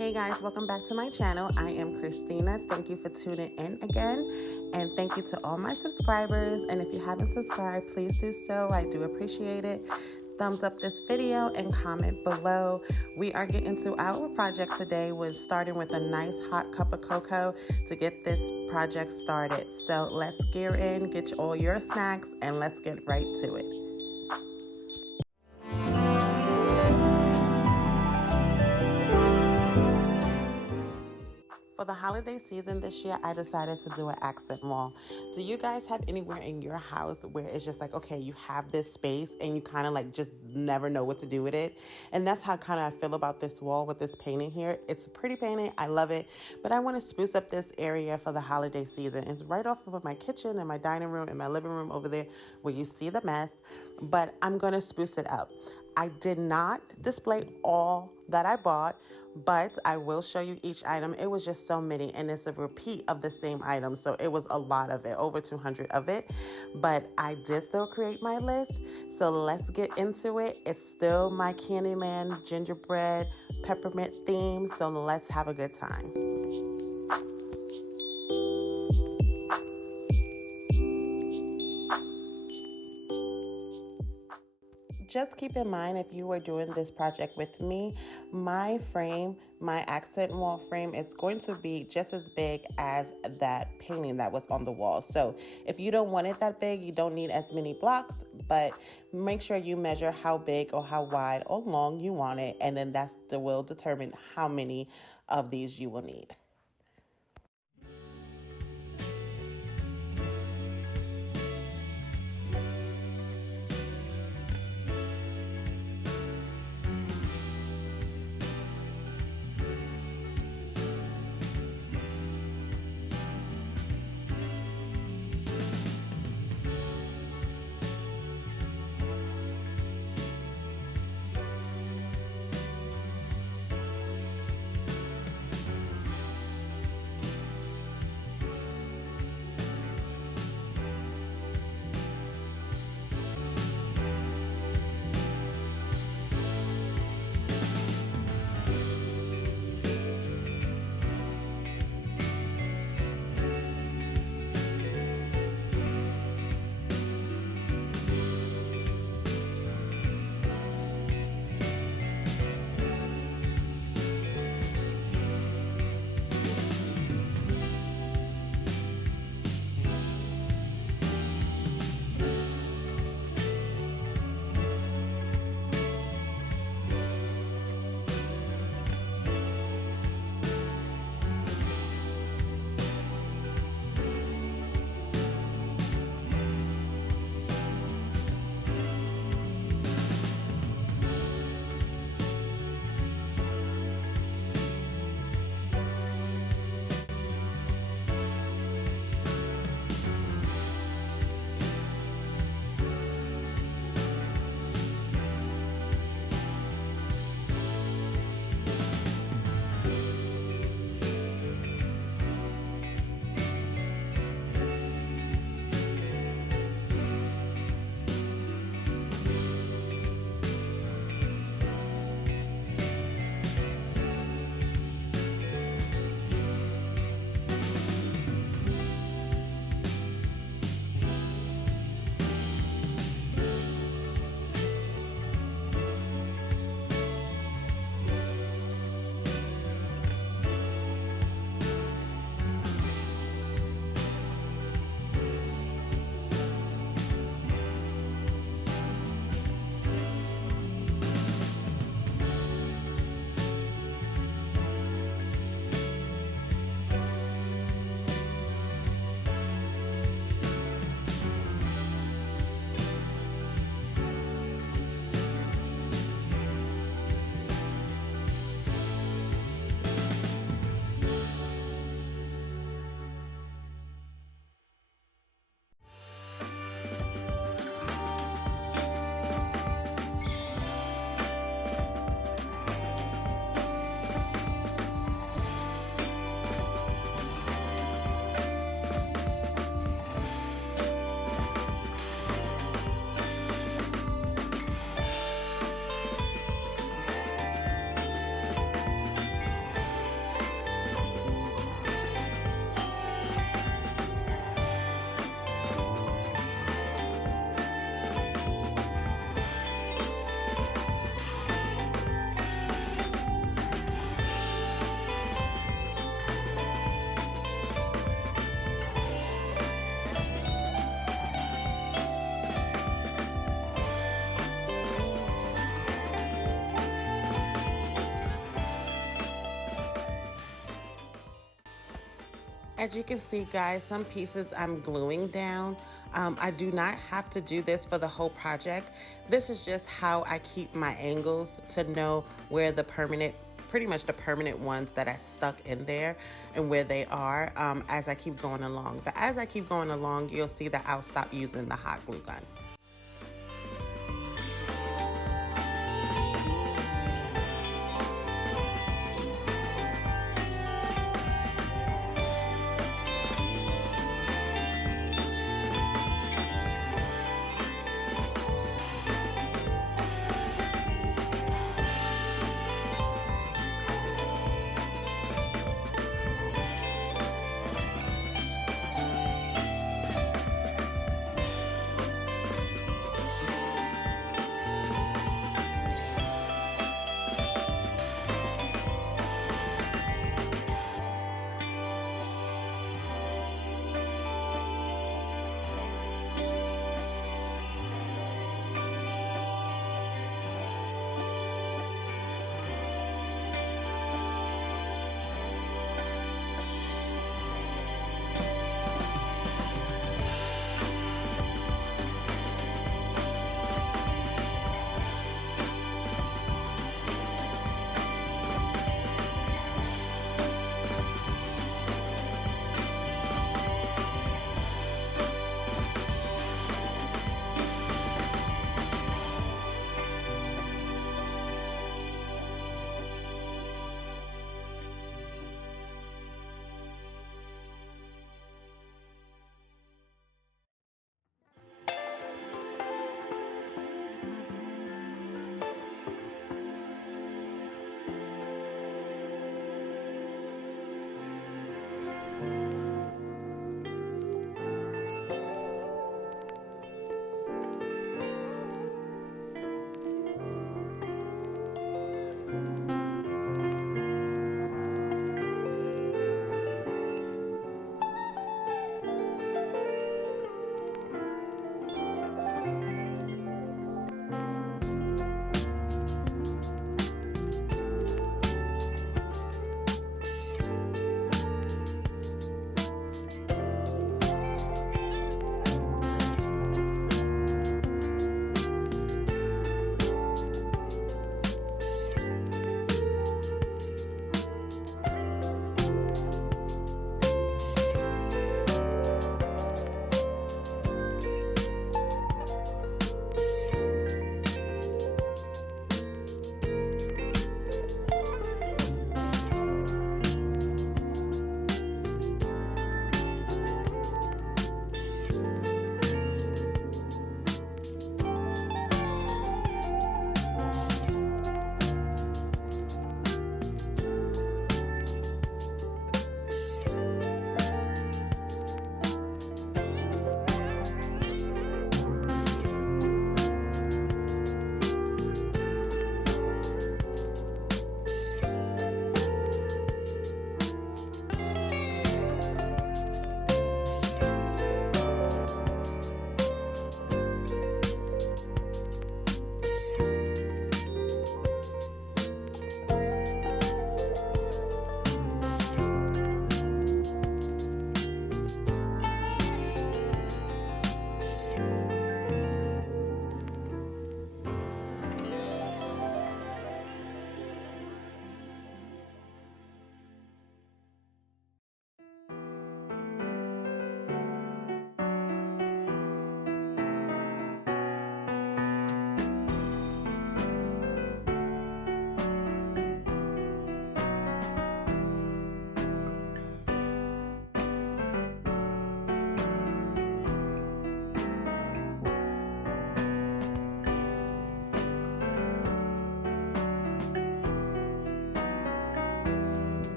Hey guys, welcome back to my channel. I am Christina. Thank you for tuning in again. And thank you to all my subscribers. And if you haven't subscribed, please do so. I do appreciate it. Thumbs up this video and comment below. We are getting to our project today. We're starting with a nice hot cup of cocoa to get this project started. So let's gear in, get all your snacks, and let's get right to it. For the holiday season this year, I decided to do an accent wall. Do you guys have anywhere in your house where it's just like, okay, you have this space and you kind of like just never know what to do with it? And that's how kind of I feel about this wall with this painting here. It's a pretty painting. I love it. But I want to spruce up this area for the holiday season. It's right off of my kitchen and my dining room and my living room over there where you see the mess. But I'm going to spruce it up. I did not display all that I bought, but I will show you each item. It was just so many, and it's a repeat of the same item, so it was a lot of it, over 200 of it, but I did still create my list, so let's get into it. It's still my Candyland gingerbread peppermint theme, so let's have a good time. Just keep in mind, if you were doing this project with me, my frame, my accent wall frame is going to be just as big as that painting that was on the wall. So if you don't want it that big, you don't need as many blocks, but make sure you measure how big or how wide or long you want it, and then that will determine how many of these you will need. As you can see, guys, some pieces I'm gluing down. I do not have to do this for the whole project. This is just how I keep my angles to know where the permanent, pretty much the permanent ones that I stuck in there and where they are as I keep going along. But as I keep going along, you'll see that I'll stop using the hot glue gun.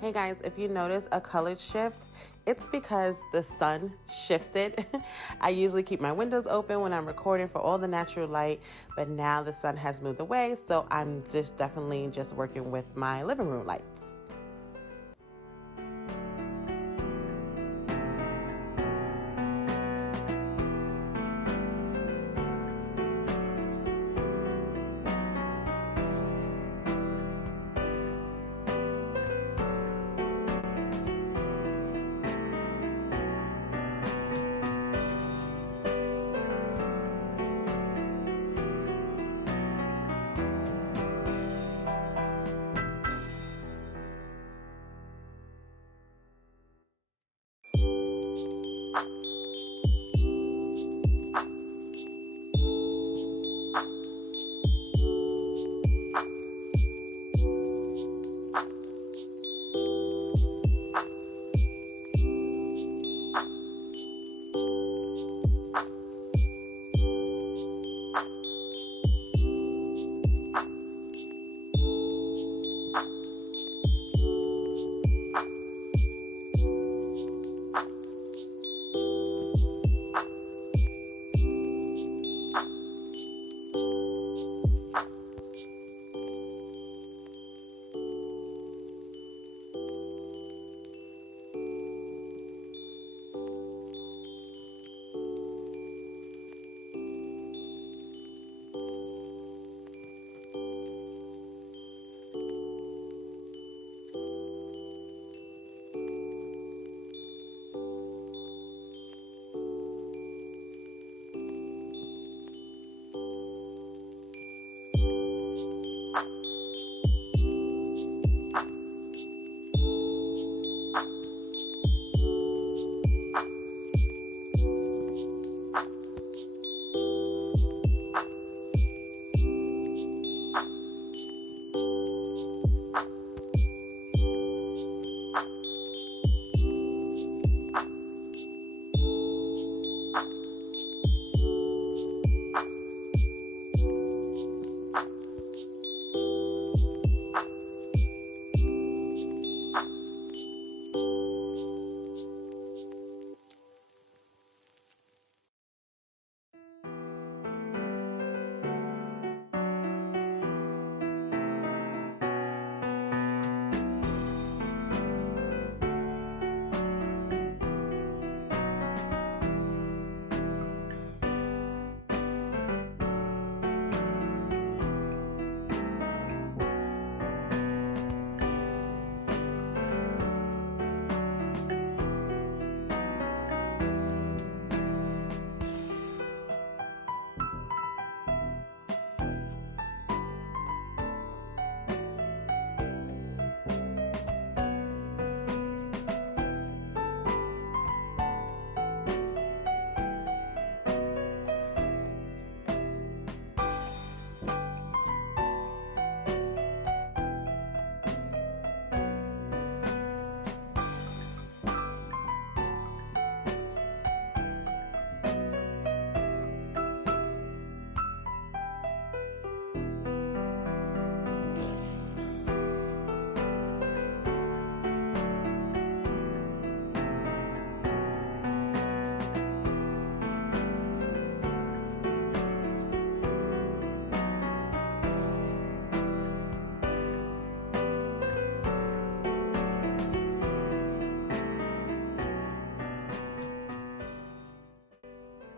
Hey guys, if you notice a color shift, It's because the sun shifted. I usually keep my windows open when I'm recording for all the natural light, but now the sun has moved away, so I'm just definitely just working with my living room lights.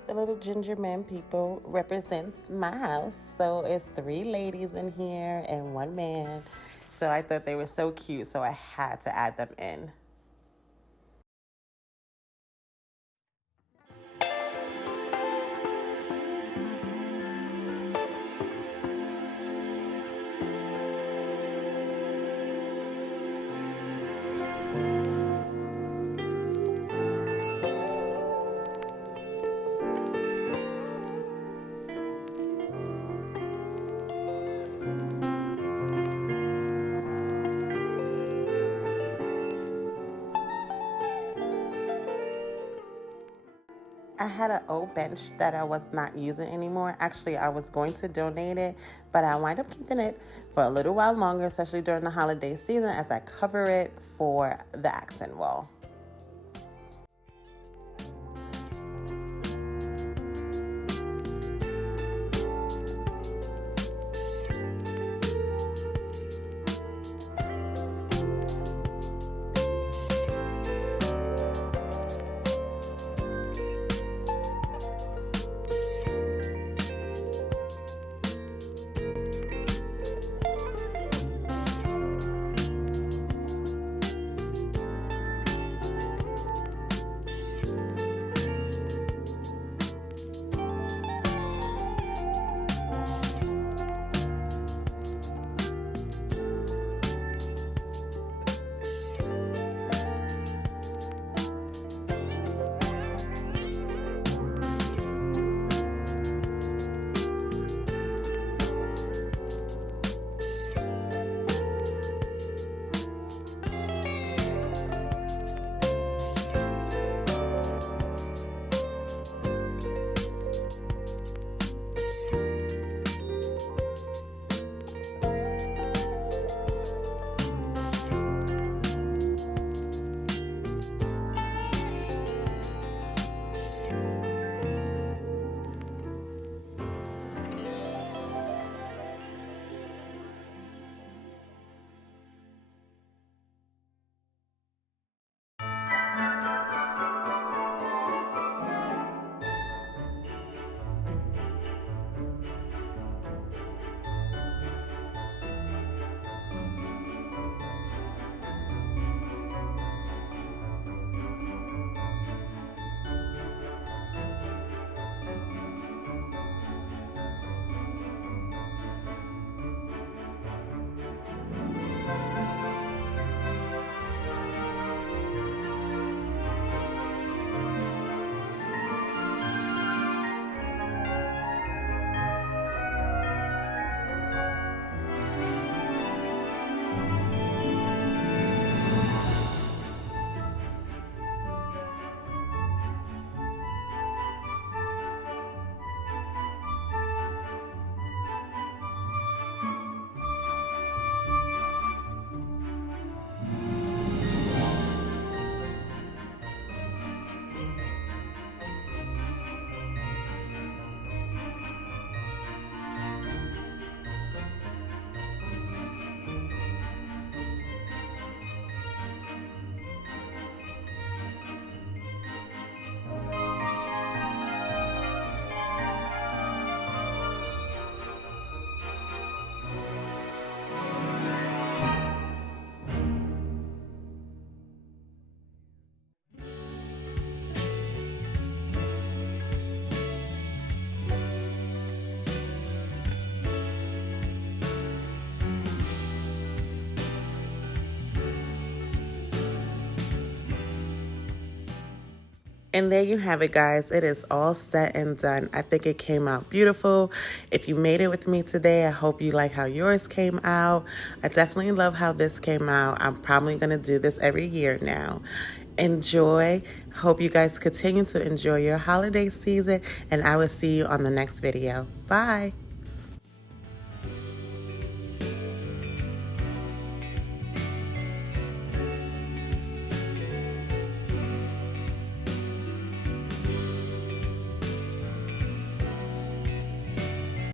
The little ginger man people represents my house. So it's 3 ladies in here and 1 man. So I thought they were so cute, so I had to add them in. I had an old bench that I was not using anymore. Actually, I was going to donate it, but I wind up keeping it for a little while longer, especially during the holiday season, as I cover it for the accent wall. And there you have it, guys. It is all set and done. I think it came out beautiful. If you made it with me today, I hope you like how yours came out. I definitely love how this came out. I'm probably going to do this every year now. Enjoy. Hope you guys continue to enjoy your holiday season, and I will see you on the next video. Bye.